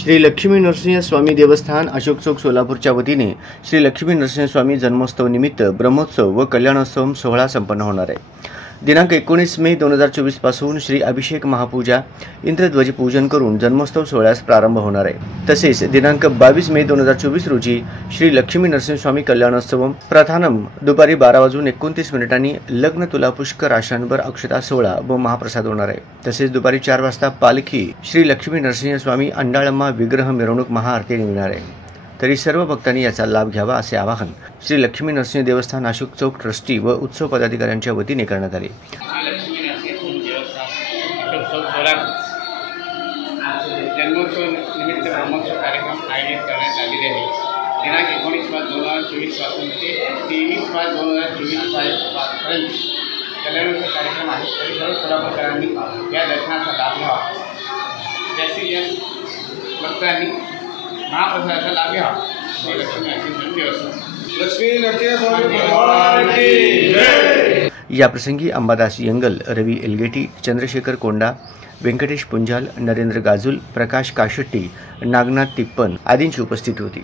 श्री लक्ष्मी नरसिंह स्वामी देवस्थान अशोक चौक सोलापूरच्या वतीने श्री लक्ष्मी नरसिंह स्वामी जन्मोत्सव निमित्त ब्रह्मोत्सव व कल्याणोत्सव सोहळा संपन्न होणार आहे। दिनांक 19 मे 2024 पासून श्री अभिषेक महापूजा इंद्रध्वज पूजन करून जन्मोत्सव सोहळ्यास प्रारंभ होणार आहे। तसेच दिनांक 22 मे 2024 रोजी श्री लक्ष्मी नरसिंह स्वामी कल्याणोत्सव प्रथानम दुपारी 12:29 लग्न तुला पुष्कर आशांवर अक्षता सोहळा व महाप्रसाद होणार आहे। तसेच दुपारी 4 वाजता पालखी श्री लक्ष्मी नरसिंह स्वामी अंडाळम्मा विग्रह मिरवणूक महाआरती निघणार आहे। तरी सर्व भक्तांनी याचा लाभ घ्यावा असे आवाहन श्री लक्ष्मी नरसिंह देवस्थान अशोक चौक ट्रस्टी व उत्सव पदाधिकाऱ्यांच्या वतीने करण्यात आले। जन्मोत्सव निमित्त ब्रह्मोत्सव कार्यक्रम आयोजित करण्यात आलेले आहे। दिनांक 19/5/2024 पासून ते 23/5/2024 पर्यंत कल्याणोत्सव कार्यक्रम आहे। तरी सर्व सोलापूरकरांनी या दर्शनाचा लाभ घ्यावा। जास्तीत जास्त भक्तांनी महाप्रसादाचा लाभ घ्यावा। श्री लक्ष्मी नरसिंह देवस्थान लक्ष्मी नरसिंह स्वामी भगवान की जय। या प्रसंगी अंबादास यंगल, रवी एलगेटी, चंद्रशेखर कोंडा, व्यंकटेश पुंजाल, नरेंद्र गाजुल, प्रकाश काशेट्टी, नागनाथ तिप्पन आदींची उपस्थिती होती।